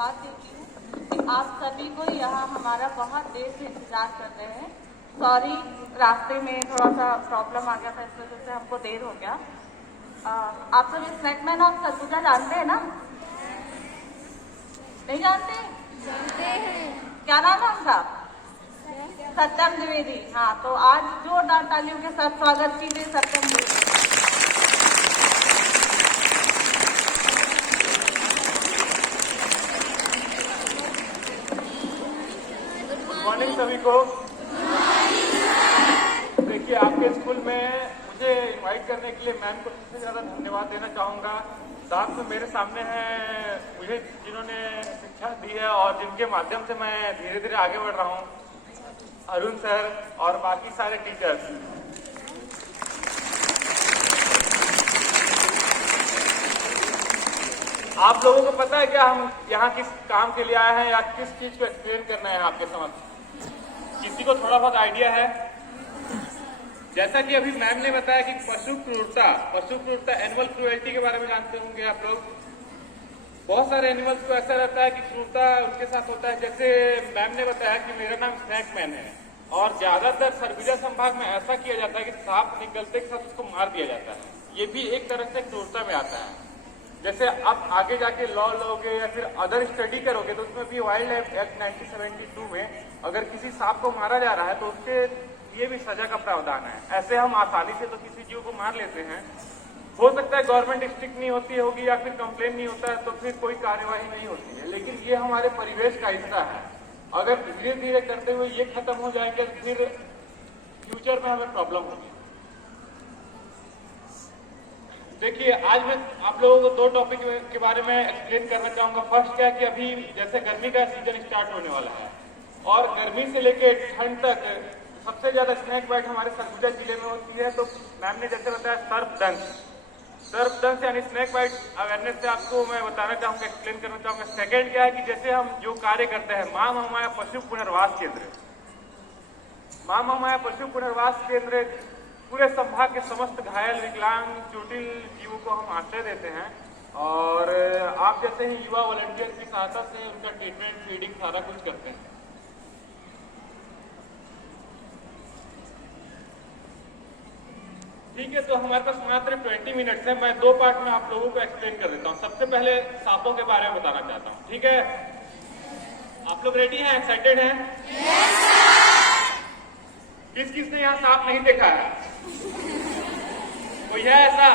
धन्यवाद देती हूँ कि आप सभी को यहाँ हमारा बहुत देर से इंतजार कर रहे हैं। सॉरी, रास्ते में थोड़ा सा प्रॉब्लम आ गया था, इस वजह से हमको देर हो गया। आप सब स्नैकमैन और सरगुजा जानते हैं ना? नहीं जानते? जानते हैं। क्या नाम है उनका? सत्यम द्विवेदी। हाँ, तो आज जोरदार तालियों के साथ स्वागत कीजिए सत्यम द्विवेदी। गुड मॉर्निंग सभी को। देखिए, आपके स्कूल में मुझे इनवाइट करने के लिए मैम को सबसे ज़्यादा धन्यवाद देना चाहूँगा। साथ में मेरे सामने हैं मुझे जिन्होंने शिक्षा दी है और जिनके माध्यम से मैं धीरे धीरे आगे बढ़ रहा हूँ, अरुण सर और बाकी सारे टीचर्स। आप लोगों को पता है क्या हम यहाँ किस काम के लिए आए हैं या किस चीज को एक्सप्लेन करना है आपके समझ? किसी को थोड़ा बहुत आइडिया है? जैसा कि अभी मैम ने बताया कि पशु क्रूरता एनिमल क्रूएल्टी के बारे में जानते होंगे आप लोग। बहुत सारे एनिमल्स को ऐसा रहता है कि क्रूरता उनके साथ होता है। जैसे मैम ने बताया कि मेरा नाम स्नैकमैन है और ज्यादातर सरगुजा संभाग में ऐसा किया जाता है कि सांप निकलते के साथ उसको मार दिया जाता है। ये भी एक तरह से क्रूरता में आता है। जैसे आप आगे जाके लॉ लोगे या फिर अदर स्टडी करोगे तो उसमें भी वाइल्ड लाइफ एक्ट 1972 में अगर किसी सांप को मारा जा रहा है तो उसके लिए भी सजा का प्रावधान है। ऐसे हम आसानी से तो किसी जीव को मार लेते हैं। हो सकता है गवर्नमेंट स्ट्रिक्ट नहीं होती होगी या फिर कंप्लेन नहीं होता है तो फिर कोई कार्यवाही नहीं होती है, लेकिन ये हमारे परिवेश का हिस्सा है। अगर धीरे धीरे करते हुए ये खत्म हो जाएंगे तो फिर फ्यूचर में हमें प्रॉब्लम होगी। देखिए, आज मैं आप लोगों को दो टॉपिक के बारे में एक्सप्लेन करना चाहूंगा। फर्स्ट क्या है कि अभी जैसे गर्मी का सीजन स्टार्ट होने वाला है और गर्मी से लेके ठंड तक सबसे ज्यादा स्नेक बाइट हमारे सरगुजा जिले में होती है। तो मैम ने जैसे बताया सर्पदंश यानी स्नेक बाइट अवेयरनेस से आपको मैं बताना चाहूंगा, एक्सप्लेन करना चाहूंगा। सेकेंड क्या है कि जैसे हम जो कार्य करते हैं माँ महामाया पशु पुनर्वास केंद्र पूरे संभाग के समस्त घायल, विकलांग, चोटिल जीवों को हम आश्रय देते हैं और आप जैसे ही युवा वॉलंटियर की सहायता से उनका ट्रीटमेंट, फीडिंग सारा कुछ करते हैं। ठीक है, तो हमारे पास मात्र 20 मिनट्स है। मैं दो पार्ट में आप लोगों को एक्सप्लेन कर देता हूँ। सबसे पहले सांपों के बारे में बताना चाहता हूँ। ठीक है, आप लोग रेडी हैं, एक्साइटेड हैं? किस किस ने यहाँ सांप नहीं देखा है? कोई है ऐसा?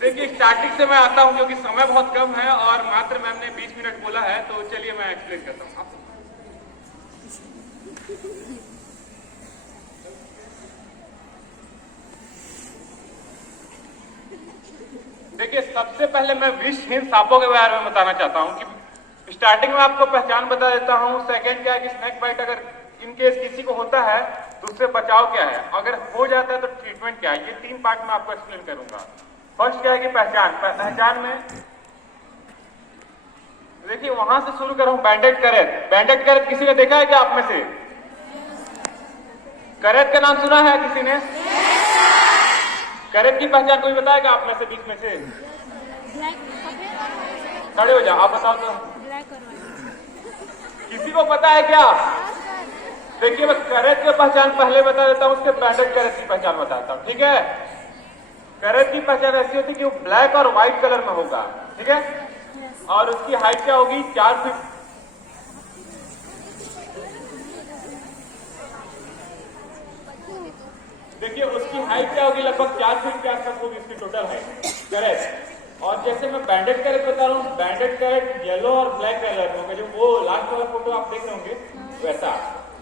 देखिए, स्टार्टिंग से मैं आता हूँ क्योंकि समय बहुत कम है और मात्र मैम ने 20 मिनट बोला है, तो चलिए मैं एक्सप्लेन करता हूँ। देखिए, सबसे पहले मैं विषहीन सांपों के बारे में बताना चाहता हूँ कि स्टार्टिंग में आपको पहचान बता देता हूँ। सेकंड क्या है कि स्नेक बाइट अगर इन केस किसी को होता है तो उससे बचाव क्या है, अगर हो जाता है तो ट्रीटमेंट क्या है। ये तीन पार्ट में आपको एक्सप्लेन करूंगा। फर्स्ट क्या है कि पहचान में देखिए वहां से शुरू करूं। बैंडेड करेट किसी ने देखा है क्या आप में से? करेट का नाम सुना है किसी ने? करेट की पहचान कोई बताएगा आप में से, बीच में से? खड़े हो जाओ, आप बताओ तो। किसी को पता है क्या? देखिए, मैं करेट की पहचान पहले बता देता हूँ, उसके बैंडेड करेट की पहचान बताता हूँ। ठीक है, करेट की पहचान ऐसी होती है कि वो ब्लैक और व्हाइट कलर में होगा। ठीक है, और उसकी हाइट क्या होगी? 4 फीट। देखिए, उसकी हाइट क्या होगी? लगभग 4 फीट के आसपास होगी उसकी टोटल हाइट। करेक्ट। और जैसे मैं बैंडेड करेट बता रहा हूँ, बैंडेड करेट येलो और ब्लैक कलर में होगा। जो वो लास्ट वाला फोटो आप देख रहे होंगे वैसा।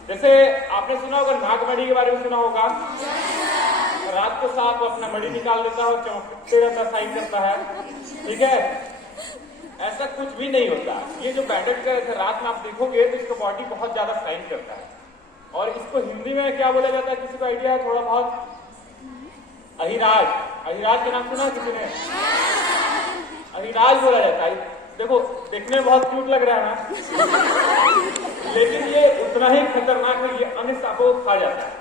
जैसे आपने सुना होगा नागमणि के बारे में सुना होगा। रात को सांप अपना मणि निकाल लेता है और चमकते रहता, साइन करता है। ठीक है, ऐसा कुछ भी नहीं होता। ये जो बैंडेड करेट रात में आप देखोगे तो इसका बॉडी बहुत ज्यादा साइन करता है। और इसको हिंदी में क्या बोला जाता है, किसी को आइडिया है थोड़ा बहुत? अहिराज के नाम सुना है किसी ने? अहिराज बोला जाता है। देखो, देखने में बहुत क्यूट लग रहा है ना, लेकिन ये उतना ही खतरनाक है। ये अन्य सांपों को खा जाता है।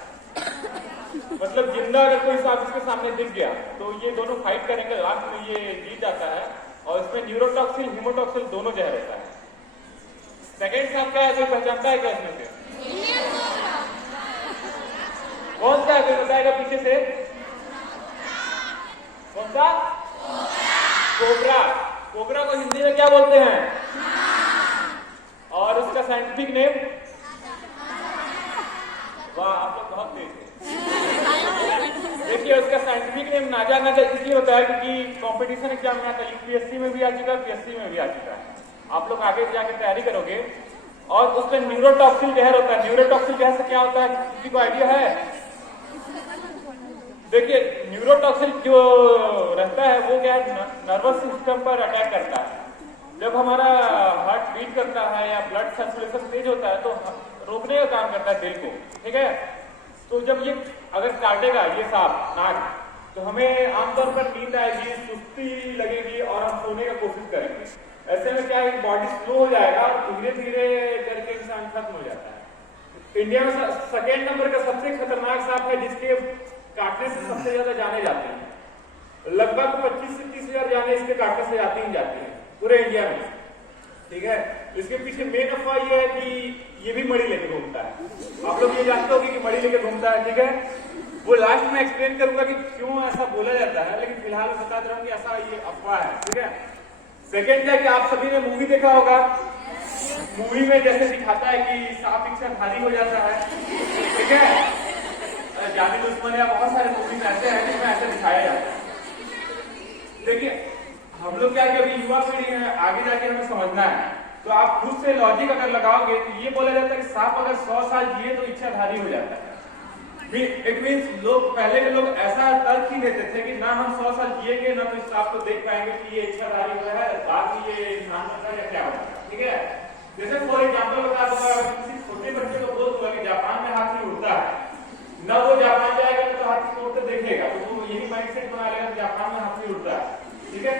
मतलब जिंदा अगर कोई सांप इसके सामने दिख गया तो ये दोनों फाइट करेंगे, लास्ट में ये जीत जाता है और और इसमें न्यूरोटॉक्सिल हीमोटॉक्सिल दोनों जहर होता है। सेकेंड सांप क्या है, कोई पहचानता है क्या इसमें से? कौन सा है, कोई बताएगा पीछे से? कौन सा? कोबरा। कोबरा को हिंदी में क्या बोलते हैं? और उसका साइंटिफिक नेम? वाह, आप लोग बहुत तेज हैं। देखिए उसका साइंटिफिक नेम नाजा नाजा इसलिए होता है क्योंकि कंपटीशन एग्जाम में आता है, यूपीएससी में भी आ चुका है, पीएससी में भी आ चुका है। आप लोग आगे जाके तैयारी करोगे और उसमें न्यूरोटॉक्सिल जहर होता है। न्यूरोटॉक्सिल जहर से क्या होता है, किसी को आइडिया है? देखिए न्यूरोटॉक्सिल जो रहता है वो क्या है, नर्वस सिस्टम पर अटैक करता है। जब हमारा हार्ट बीट करता है या ब्लड सर्कुलेशन तेज होता है तो रोकने का काम करता है दिल को, ठीक है। तो जब ये अगर काटेगा ये सांप नाक, तो हमें आमतौर पर नींद आएगी, सुस्ती लगेगी और हम सोने का कोशिश करेंगे। ऐसे में क्या है, बॉडी स्लो हो जाएगा और धीरे धीरे करके इंसान खत्म हो जाता है। इंडिया में सेकेंड नंबर का सबसे खतरनाक सांप है जिसके काटने से सबसे ज्यादा जाने जाते हैं। लगभग 25 से 30 हजार जाने इसके काटने से जाती ही जाती है पूरे इंडिया में, ठीक है। इसके पीछे मेन अफवाह ये है कि ये भी मड़ी लेके घूमता है। आप लोग ये जानते होंगे कि मड़ी लेके घूमता है, ठीक है। वो लास्ट में एक्सप्लेन करूंगा कि क्यों ऐसा बोला जाता है, लेकिन फिलहाल मैं बता दे रहा हूँ कि ऐसा ये अफवाह है, ठीक है। सेकेंड है कि आप सभी ने मूवी देखा होगा, मूवी में जैसे दिखाता है कि सांप इच्छाधारी हो जाता है, ठीक है। जानी दुश्मन या बहुत सारे मूवी ऐसे हैं जिसमें ऐसे दिखाया जाता है। देखिए हम लोग क्या कि अभी युवा पीढ़ी है, आगे जाके हमें समझना है, तो आप खुद से लॉजिक अगर लगाओगे तो ये बोला जाता है कि सांप अगर 100 साल जिए तो इच्छाधारी हो जाता है। इट मीन्स लोग पहले के लोग ऐसा तर्क ही देते थे कि ना हम 100 साल जिएंगे ना तो इस सांप को देख पाएंगे कि ये इच्छाधारी हुआ है, बाद में ये इंसान बनता है या क्या होता है, ठीक है। जैसे फॉर एग्जाम्पल बता दूंगा, किसी छोटे बच्चे को बोल दूंगा कि जापान में हाथी उड़ता है, न वो जापान जाएगा तो हाथी को उड़ते देखेगा, तो वो यही माइंडसेट बना लेगा जापान में हाथी उड़ता है, ठीक है।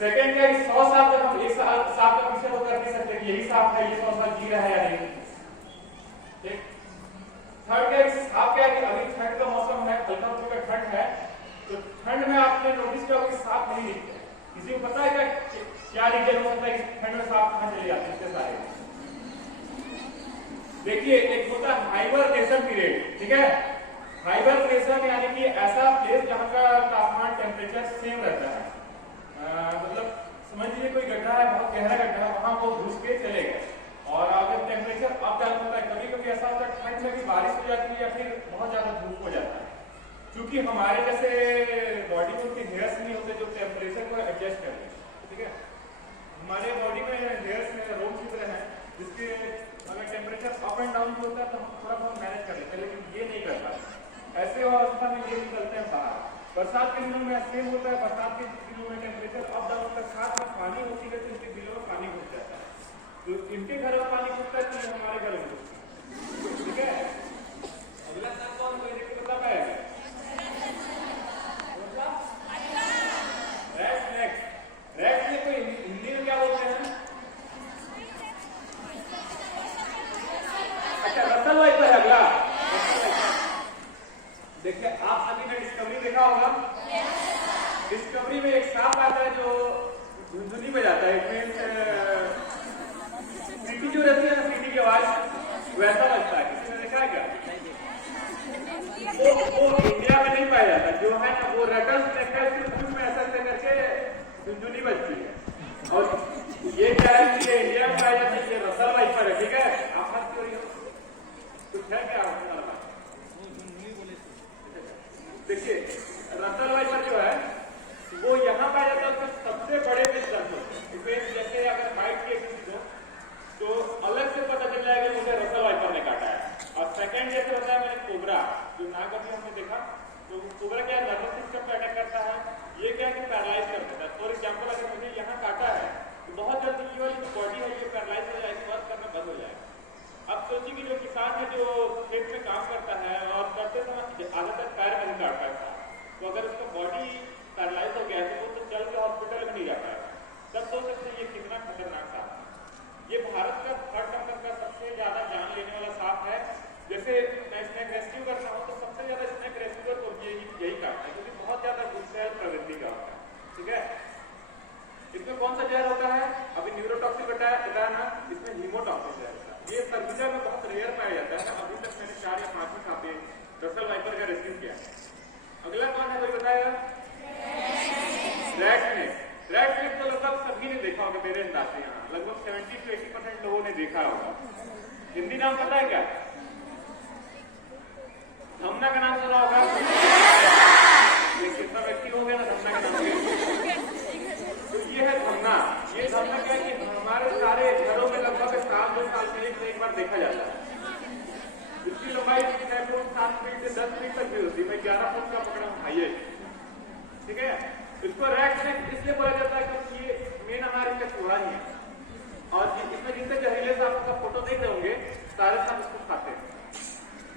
सेकेंड क्या, 100 साल तक हम एक सांप का पीछे तो कर नहीं सकते कि यही सांप है, ये 100 साल जी रहा है या नहीं, ठीक। थर्ड क्या, सांप क्या है कि अभी ठंड का मौसम है, हल्का फुल्का ठंड है, तो ठंड में आपने नोटिस किया कि सांप नहीं दिखते। किसी को पता है क्या रीजन हो सकता है कि ठंड में सांप कहां चले जाते हैं इतने सारे? देखिए एक होता है हाइबरनेशन पीरियड, ठीक है। हाइबरनेशन यानी कि ऐसा प्लेस जहां का तापमान टेम्परेचर सेम रहता है, मतलब समझ लीजिए कोई गड्ढा है, बहुत गहरा गड्ढा है, वहां वो घुस के चले गए और अगर टेम्परेचर अप डाउन होता है, कभी कभी ऐसा होता है ठंड में भी बारिश हो जाती है या फिर बहुत ज्यादा धूप हो जाता है। क्योंकि हमारे जैसे बॉडी में उनके हेयर्स नहीं होते जो टेम्परेचर को एडजस्ट करते हैं, ठीक है। हमारे बॉडी में हेयर्स में रोम छिद्र है जिसके अगर टेम्परेचर अप एंड डाउन होता है तो हम थोड़ा बहुत मैनेज कर लेते हैं, लेकिन ये नहीं कर पाते। ऐसे अवस्था में ये निकलते हैं बाहर। बरसात के दिनों में सेम होता है, बरसात के दिनों में टेम्परेचर अप डाउन होता है, साथ में पानी होती है तो इनके दिलों में पानी घुस जाता है, तो इनके घर में पानी घुसता है तो हमारे घर में घुसता है, ठीक है। अगला सांप कौन, कोई देख के बता पाएगा? रेड स्नेक को हिंदी में क्या बोलते हैं? अच्छा रसल वाइपर है अगला। देखिए आप सभी ने डिस्कवरी देखा होगा, डिस्कवरी में एक सांप आता है जो झुनझुनी बजाता है, सीटी जो रहती है ना, सीटी की आवाज वैसा लगता है। किसी ने देखा है क्या? वो इंडिया में नहीं पाया जाता, जो है ना वो रटल स्नेक है, में ऐसा करके झुनझुनी बजती है। और ये क्या है कि ये इंडिया में पाया जाता है, ये रसल वाइपर है, ठीक है। आप हंस क्यों रही हो, कुछ है क्या? देखिए रसल वाइपर जो है वो यहाँ पाया जाता है, उसमें सबसे बड़े में दर्द होते हैं। जैसे अगर बाइट किए किसी को तो अलग से पता चल जाएगा मुझे रसल वाइपर ने काटा है। और सेकंड जैसे होता है मैंने कोबरा, जो नाग अभी हमने देखा, तो कोबरा क्या नर्वस सिस्टम पे अटैक करता है, ये क्या है कि पैरालाइज कर देता है। फॉर एग्जाम्पल अगर मुझे यहाँ काटा है तो बहुत जल्दी ये वाली जो बॉडी है ये पैरालाइज हो जाएगी, वर्क करना बंद हो जाएगा। अब सोचिए कि जो किसान है जो खेत में काम करता है और करते समय आधा तक पैर नहीं काट पाता, तो अगर उसका बॉडी पैरालाइज हो गया है तो वो तो चल के हॉस्पिटल इसमें कौन सा जहर होता है? अभी न्यूरोटॉक्सिन बताया ना, इसमें हीमोटॉक्सिन जहर होता है। ये खरबूजा में बहुत रेयर पाया जाता है। अभी तक मैंने 4 या 5 सापे रसल वाइपर का रेस्क्यू किया। अगला कौन है, कोई बताएगा? Rat snake. रैट स्नेक तो लगभग सभी ने देखा होगा मेरे अंदाज से, यहाँ लगभग 70 से 80% लोगों ने देखा होगा। हिंदी नाम पता है क्या? धमना का नाम सुना होगा? कितना व्यक्ति हो गया ना धमना का नाम? तो ये है धमना। ये धमना क्या है कि हमारे सारे घरों में लगभग 1-2 साल में एक बार देखा जाता है। इसकी लंबाई 7 फीट से 10 फीट तक भी होती है। मैं 11 फुट का पकड़ा हूँ हाईएस्ट, ठीक है। इसको रैट स्नेक इसलिए बोला जाता है क्योंकि ये मेन हमारे का चूहा ही है, और इसमें जितने जहरीले सांप का फोटो देख रहे होंगे सारे सांप इसको खाते हैं।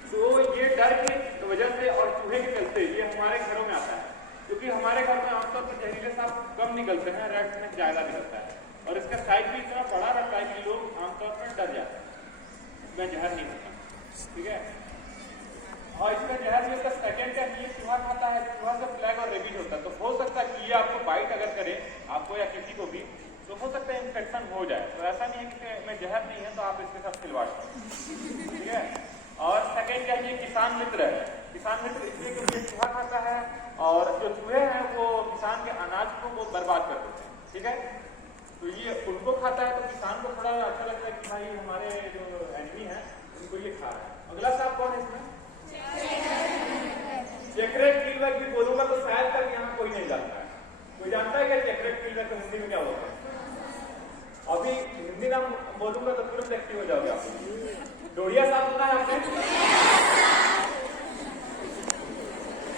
तो ये डर की वजह से और चूहे के चलते ये हमारे घरों में आता है, क्योंकि हमारे घर में आमतौर पर जहरीले सांप कम निकलते हैं, रैट स्नेक ज्यादा निकलता है, और इसका साइज भी इतना बड़ा रहता है कि लोग आमतौर पर डर जाते हैं। इसमें जहर नहीं होता, ठीक है। और इसका जहर भी होता है सेकेंड का, ये चूहा खाता है, चूहा से फ्लैग और रेबीज होता है। तो हो सकता है कि ये आपको बाइट अगर करे, आपको या किसी को भी, तो हो सकता है इन्फेक्शन हो जाए। तो ऐसा नहीं है कि इसमें जहर नहीं है तो आप इसके साथ खिलवाड़ करें, ठीक है। और सेकेंड क्या, ये किसान मित्र है। किसान मित्र इसलिए क्योंकि चूहा खाता है, और जो चूहे हैं वो किसान के अनाज को वो बर्बाद कर देते हैं, ठीक है। तो ये उनको खाता है, तो किसान को थोड़ा अच्छा लगता है कि भाई हमारे जो एनिमी है उनको ये खा रहा है। अगला सांप कौन है इसमें? चेकरेट किलर भी बोलूंगा तो शायद तक यहाँ कोई नहीं जानता है। कोई जानता है क्या चेकरेट किलर को हिंदी में क्या होता है? अभी हिंदी नाम बोलूंगा तो तुरंत एक्टिव हो जाओगे आप। डोरिया सांप सुना है आपने?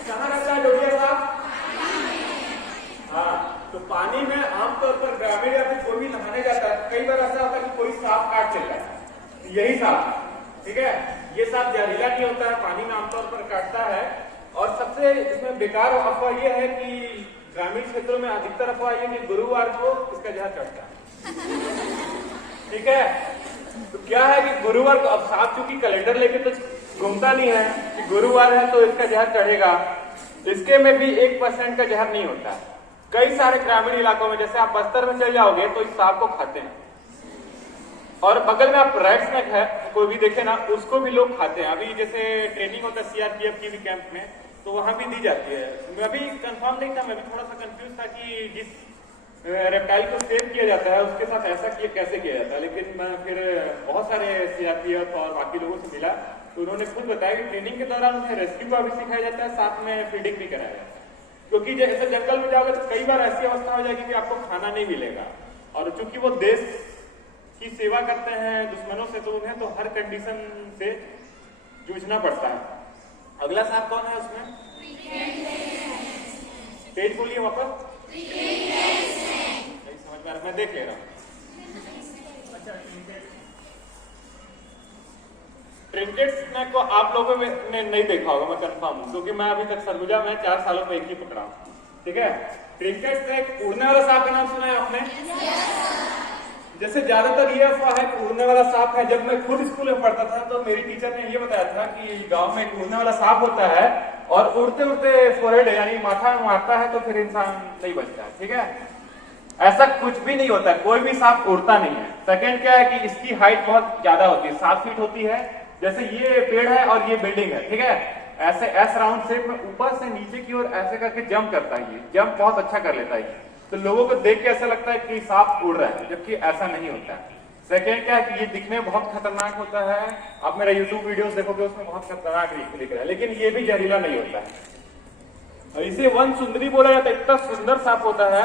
कहाँ रहता है डोरिया सांप? हाँ, तो पानी में आमतौर पर ग्रामीण या फिर कोई भी नहाने जाता है, कई बार ऐसा होता है कि कोई सांप काट लेता है, यही सांप, ठीक है। ये सांप जहरीला नहीं होता है, पानी में आमतौर पर काटता है। और सबसे इसमें बेकार अफवाह यह है कि ग्रामीण क्षेत्रों में अधिकतर अफवाह यह कि गुरुवार को इसका जहर चढ़ता है, ठीक है। तो क्या है कि गुरुवार को, अब सांप चूंकि कैलेंडर लेके तो घूमता नहीं है कि गुरुवार है तो इसका जहर चढ़ेगा, इसके में भी 1% का जहर नहीं होता। कई सारे ग्रामीण इलाकों में, जैसे आप बस्तर में चल जाओगे तो इस सांप को खाते हैं, और बगल में आप रैट स्नेक है कोई भी देखे ना, उसको भी लोग खाते हैं। अभी जैसे ट्रेनिंग होता है सीआरपीएफ की भी कैंप में, तो वहां भी दी जाती है। मैं भी कंफर्म नहीं था, मैं भी थोड़ा सा कंफ्यूज था कि जिस रेप्टाइल को सेव किया जाता है उसके साथ ऐसा कैसे किया जाता है। लेकिन मैं फिर बहुत सारे सीआरपीएफ और बाकी लोगों से मिला, तो उन्होंने खुद बताया कि ट्रेनिंग के दौरान उन्हें रेस्क्यू का भी सिखाया जाता है, साथ में फीडिंग भी कराया जाता है। क्योंकि जैसे जंगल में जाओगे तो कई बार ऐसी अवस्था हो जाएगी कि आपको खाना नहीं मिलेगा, और चूंकि वो देश की सेवा करते हैं दुश्मनों से, तो उन्हें तो हर कंडीशन से जूझना पड़ता है। अगला सांप कौन है उसमें? तेज बोलिए वापस। नहीं समझ में आ रहा, मैं देख ले रहा हूँ। ट्रिंकेट स्नेक को आप लोगों ने नहीं देखा होगा, मैं कंफर्म हूँ, क्योंकि मैं अभी तक सरगुजा में 4 सालों में एक ही पकड़ा हूँ, ठीक है। ट्रिंकेट स्नेक उड़ने वाला सांप का नाम सुना है आपने? जैसे ज्यादातर ये अफवाह है कि उड़ने वाला सांप है। जब मैं खुद स्कूल में पढ़ता था तो मेरी टीचर ने ये बताया था कि गांव में एक उड़ने वाला सांप होता है, और उड़ते उड़ते फोरहेड यानी माथा में मारता है तो फिर इंसान नहीं बचता है, ठीक है। ऐसा कुछ भी नहीं होता है, कोई भी सांप उड़ता नहीं है। सेकेंड क्या है कि इसकी हाइट बहुत ज्यादा होती है, 7 फीट होती है। जैसे ये पेड़ है और ये बिल्डिंग है, ठीक है, ऐसे एस राउंड शेप में ऊपर से नीचे की ओर ऐसे करके जंप करता है। ये जंप बहुत अच्छा कर लेता है, तो लोगों को देख के ऐसा लगता है कि सांप उड़ रहा है, जबकि ऐसा नहीं होता है। सेकेंड क्या है कि ये दिखने में बहुत खतरनाक होता है। आप मेरा यूट्यूब वीडियोस देखोगे उसमें बहुत खतरनाक दिख रहा है, लेकिन ये भी जहरीला नहीं होता है। और इसे वन सुंदरी बोला जाता है, इतना सुंदर सांप होता है।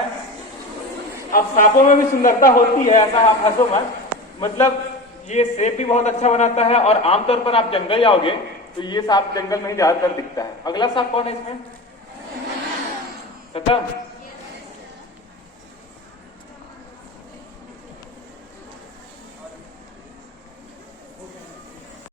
अब सांपों में भी सुंदरता होती है, ऐसा आप हंसो मत, मतलब ये शेप भी बहुत अच्छा बनाता है। और आमतौर पर आप जंगल जाओगे तो ये सांप जंगल में ही ज्यादातर दिखता है। अगला सांप कौन है इसमें? खत्म।